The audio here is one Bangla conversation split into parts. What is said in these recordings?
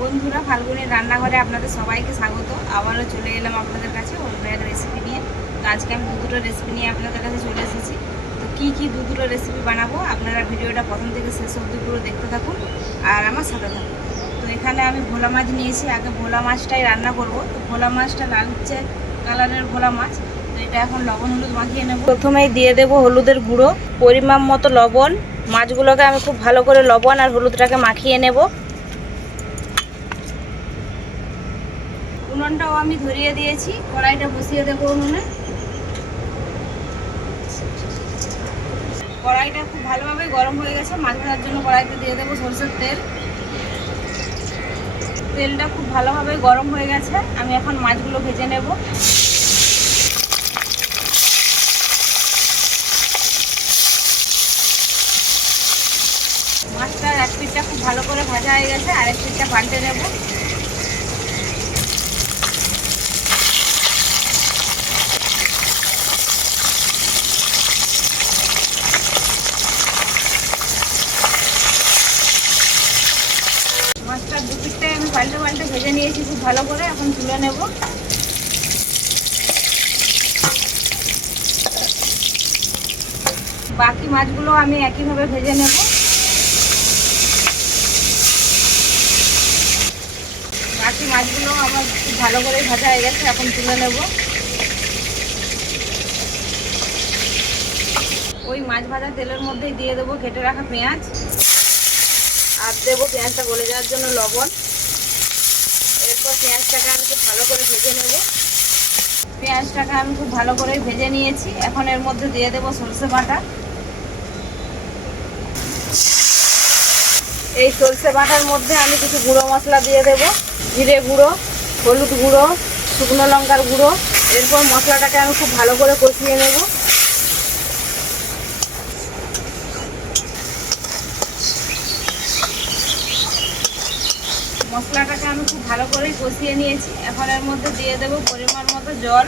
বন্ধুরা, ফাল্গুনের রান্নাঘরে আপনাদের সবাইকে স্বাগত। আবারও চলে এলাম আপনাদের কাছে অন্য এক রেসিপি নিয়ে। তো আজকে আমি দুটো রেসিপি নিয়ে আপনাদের কাছে চলে এসেছি। তো কী কী দুটো রেসিপি বানাবো, আপনারা ভিডিওটা প্রথম থেকে শেষ অবধি পুরো দেখতে থাকুন আর আমার সাথে থাকুন। তো এখানে আমি ভোলা মাছ নিয়েছি, আগে ভোলা মাছটাই রান্না করব। তো ভোলা মাছটা লালচে কালারের ভোলা মাছ। তো এটা এখন লবণ, হলুদ মাখিয়ে নেব। প্রথমেই দিয়ে দেব হলুদের গুঁড়ো, পরিমাণ মতো লবণ। মাছগুলোকে আমি খুব ভালো করে লবণ আর হলুদটাকে মাখিয়ে নেব। উনুনটাও আমি ধরিয়ে দিয়েছি, কড়াইটা বসিয়ে দেবো উনুনে। কড়াইটা খুব ভালোভাবে গরম হয়ে গেছে মাছ ভাজার জন্য কড়াইতে দিয়ে দেবো সরষের তেল। তেলটা খুব ভালোভাবে গরম হয়ে গেছে, আমি এখন মাছগুলো ভেজে নেব। মাছটার এক পিঠটা খুব ভালো করে ভাজা হয়ে গেছে আর এক পিঠটা পাল্টে নেব মাছটা দু পিঠটাই আমি পাল্টে পাল্টে ভেজে নিয়েছি খুব ভালো করে এখন তুলে নেব। বাকি মাছগুলো আমি একইভাবে ভেজে নেব। বাকি মাছগুলো আমার খুব ভালো করে ভাজা হয়ে গেছে, এখন তুলে নেব। ওই মাছ ভাজা তেলের মধ্যেই দিয়ে দেবো কেটে রাখা পেঁয়াজ। আর দেবো পেঁয়াজটা গলে যাওয়ার জন্য লবণ। এরপর পেঁয়াজটাকে আমি খুব ভালো করে ভেজে নেব। পেঁয়াজটাকে আমি খুব ভালো করে ভেজে নিয়েছি। এখন এর মধ্যে দিয়ে দেবো সরষে বাটা। এই সরষে বাটার মধ্যে আমি কিছু গুঁড়ো মশলা দিয়ে দেব। জিরে গুঁড়ো, হলুদ গুঁড়ো, শুকনো লঙ্কার গুঁড়ো। এরপর মশলাটাকে আমি খুব ভালো করে কষিয়ে নেব মশলাটাকে আমি খুব ভালো করেই কষিয়ে নিয়েছি। এখন এর মধ্যে দিয়ে দেব পরিমাণ মতো জল।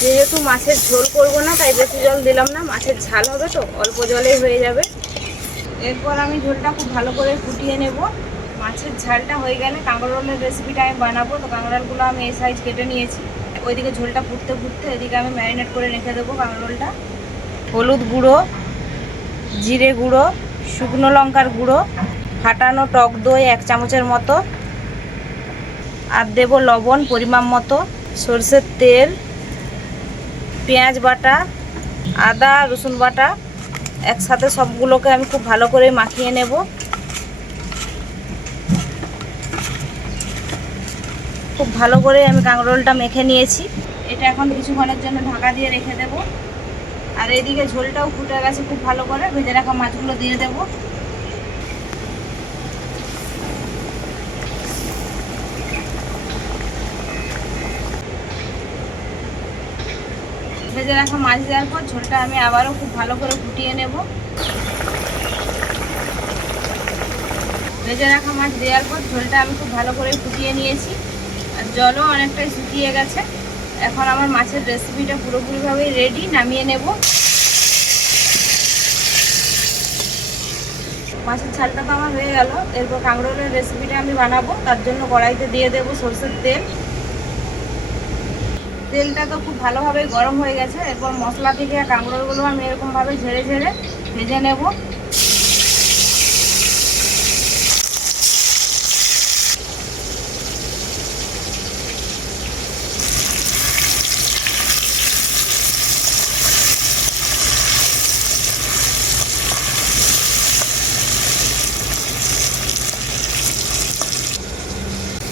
যেহেতু মাছের ঝোল করব না, তাই বেশি জল দিলাম না। মাছের ঝাল হবে তো, অল্প জলেই হয়ে যাবে। এরপর আমি ঝোলটা খুব ভালো করে ফুটিয়ে নেব। মাছের ঝালটা হয়ে গেলে কাঁকড়োলের রেসিপিটা আমি বানাবো। তো কাঁকড় রোলগুলো আমি এই সাইজ কেটে নিয়েছি। ওইদিকে ঝোলটা ফুটতে ফুটতে এদিকে আমি ম্যারিনেট করে রেখে দেবো কাঁকড় রোলটা। হলুদ গুঁড়ো, জিরে গুঁড়ো শুকনো লঙ্কার গুঁড়ো, ফাটানো টক দই এক চামচের মতো, আর দেব লবণ পরিমাণ মতো, সর্ষের তেল, পেঁয়াজ বাটা, আদা, রসুন বাটা, একসাথে সবগুলোকে আমি খুব ভালো করে মাখিয়ে নেব। খুব ভালো করে আমি কাঁকরোলটা মেখে নিয়েছি। এটা এখন কিছুক্ষণের জন্য ঢাকা দিয়ে রেখে দেব। আর এইদিকে ঝোলটাও ফুটে গেছে, খুব ভালো করে। ভেজে রাখা মাছগুলো দিয়ে দেব। ভেজে রাখা মাছ দেওয়ার পর ঝোলটা আমি আবারও খুব ভালো করে ফুটিয়ে নেব। ভেজে রাখা মাছ দেওয়ার পর ঝোলটা আমি খুব ভালো করে ফুটিয়ে নিয়েছি। আর জলও অনেকটাই শুকিয়ে গেছে। এখন আমার মাছের রেসিপিটা পুরোপুরিভাবেই রেডি নামিয়ে নেব। মাছের ঝালটা তো আমার হয়ে গেল। এরপর কাঁকড়োলের রেসিপিটা আমি বানাবো। তার জন্য কড়াইতে দিয়ে দেবো সরষের তেল। তেলটা তো খুব ভালোভাবে গরম হয়ে গেছে। এরপর মশলা থেকে কাঁকড়োলগুলো আমি এরকমভাবে ঝেড়ে ঝেড়ে ভেজে নেব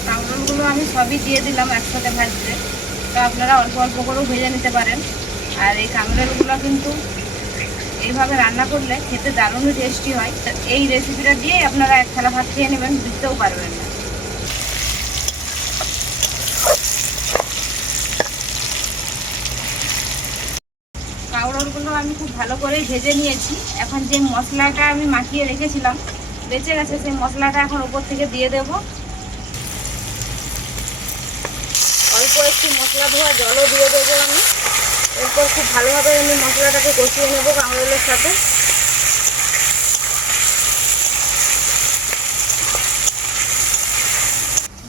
কাঁকড়োলগুলো আমি সবই দিয়ে দিলাম একসাথে ভাজতে। তো আপনারা অল্প অল্প করেও ভেজে নিতে পারেন। আর এই কাঁকড়ালগুলো কিন্তু এইভাবে রান্না করলে খেতে দারুণই টেস্টি হয়। এই রেসিপিটা দিয়েই আপনারা এক থালা ভাত খেয়ে নেবেন, বুঝতেও পারবেন না। আমি খুব ভালো করে ভেজে নিয়েছি। এখন যে মশলাটা আমি মাখিয়ে রেখেছিলাম, বেঁচে গেছে, সেই মশলাটা এখন ওপর থেকে দিয়ে দেব। মশলা ধোয়া জলও দিয়ে দেবো আমি। এরপর খুব ভালোভাবে আমি মশলাটাকে কষিয়ে নেব কাঁকড়ের সাথে।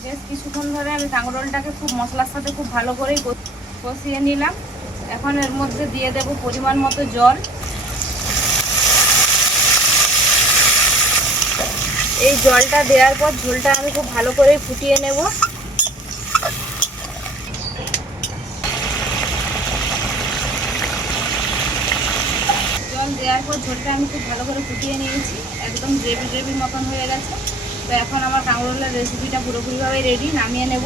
বেশ কিছুক্ষণ ধরে আমি কাঁকড়োলটাকে খুব মশলার সাথে খুব ভালো করেই কষিয়ে নিলাম। এখন এর মধ্যে দিয়ে দেব পরিমাণ মতো জল। এই জলটা দেওয়ার পর ঝোলটা আমি খুব ভালো করে ফুটিয়ে নেব। জল দেওয়ার পর ঝোলটা আমি খুব ভালো করে ফুটিয়ে নিয়েছি। একদম গ্রেভি গ্রেভি মতন হয়ে গেছে। তো এখন আমার কাঁকরোলের রেসিপিটা পুরোপুরিভাবে রেডি নামিয়ে নেব।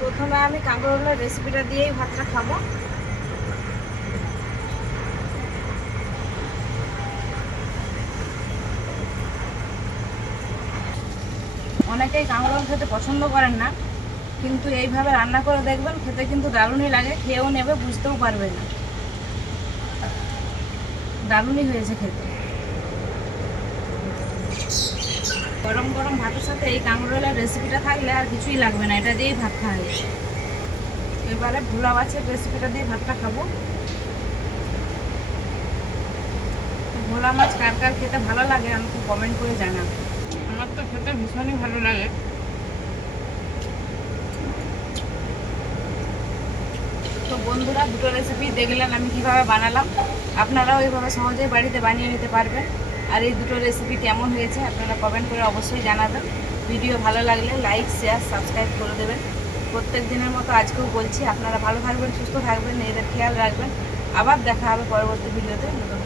প্রথমে আমি কাঁকরোলের রেসিপিটা দিয়েই ভাতটা খাব। অনেকেই কাঁকরোল খেতে পছন্দ করেন না। কিন্তু এইভাবে রান্না করে দেখবেন খেতে কিন্তু দারুণই লাগে, খেয়েও নেবে, বুঝতেও পারবে না। দারুণই হয়েছে খেতে। গরম গরম ভাতের সাথে এই কাঁকরোলের রেসিপিটা থাকলে আর কিছুই লাগবে না, এটা দিয়েই ভাত খাওয়া এবারে ভোলা মাছের রেসিপিটা দিয়ে ভাতটা খাব। ভোলা মাছ কার কার খেতে ভালো লাগে আমাকে কমেন্ট করে জানাবে। আমার তো খেতে ভীষণই ভালো লাগে। তো বন্ধুরা, দুটো রেসিপি দেখলেন আমি কীভাবে বানালাম। আপনারাও এইভাবে সহজেই বাড়িতে বানিয়ে নিতে পারবেন। আর এই দুটো রেসিপি কেমন হয়েছে আপনারা কমেন্ট করে অবশ্যই জানাবেন। ভিডিও ভালো লাগলে লাইক শেয়ার সাবস্ক্রাইব করে দেবেন। প্রত্যেক দিনের মতো আজকেও বলছি, আপনারা ভালো থাকবেন, সুস্থ থাকবেন এদের খেয়াল রাখবেন। আবার দেখা হবে পরবর্তী ভিডিওতে। নতুন